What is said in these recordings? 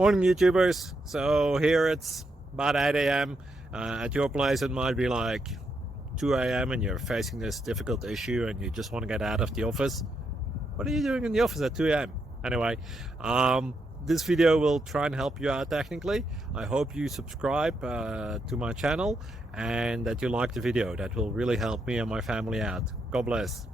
Morning, YouTubers. So here it's about 8 a.m. At your place, it might be like 2 a.m. and you're facing this difficult issue and you just want to get out of the office. What are you doing in the office at 2 a.m.? Anyway, this video will try and help you out technically. I hope you subscribe to my channel and that you like the video. That will really help me and my family out. God bless.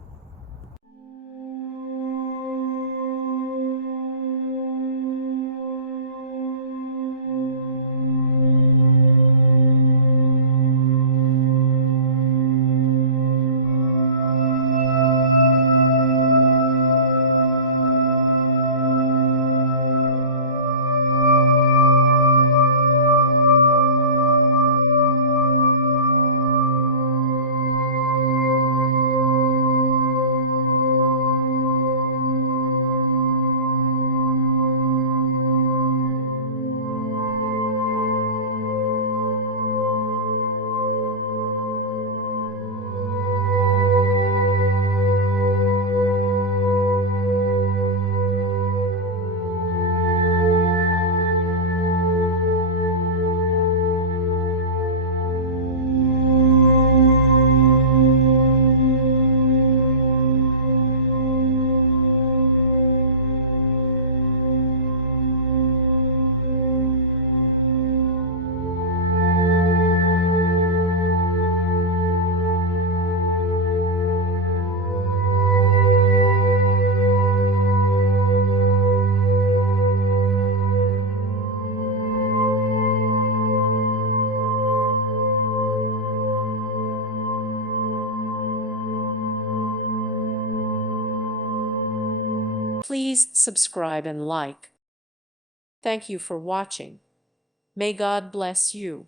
Please subscribe and like. Thank you for watching. May God bless you.